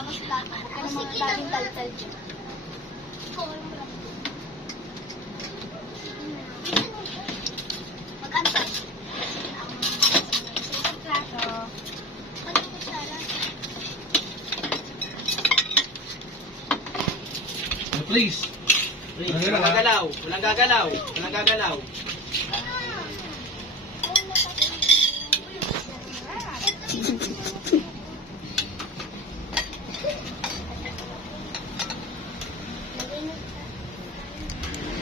Tapos lahat. Ano mga daming tal-tal dyan. Magkano ba? Isang plato. Anong kutsara? Please. Walang gagalaw. Walang gagalaw. Walang gagalaw.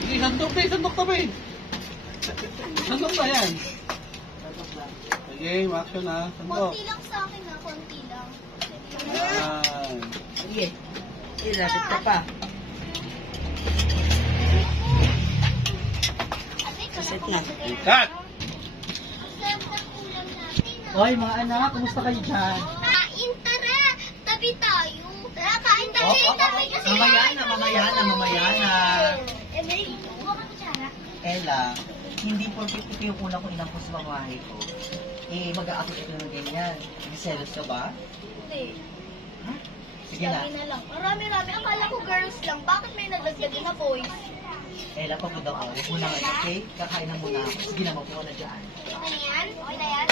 Sige, sandok na, sandok na ba eh. Sandok na yan. Sige, action na. Sandok. Konti lang sa akin ha, konti lang. Yan. Sige. Sige, lapit ka pa. Set na. Cut! Hoy, mga anak, kumusta kayo dyan? Kain, tara! Tabi tayo! Tara, kain tayo! Tabi kasi Mamaya na. Eh, may huwag ka kutsara. Ella, hindi porkit ito yung una kong inang sa mamahay ko. Eh, mag-aakit ito ng ganyan. Nagselos ka ba? Hindi. Ha? Sige na. Dami na lang. Marami-rami. Akala ko girls lang. Bakit may nadagdagan na boys? Ella, pagod ako. Huwag mo na ngayon, okay? Kakain na muna ako. Sige na, mapuha na dyan. Okay na yan? Okay na yan?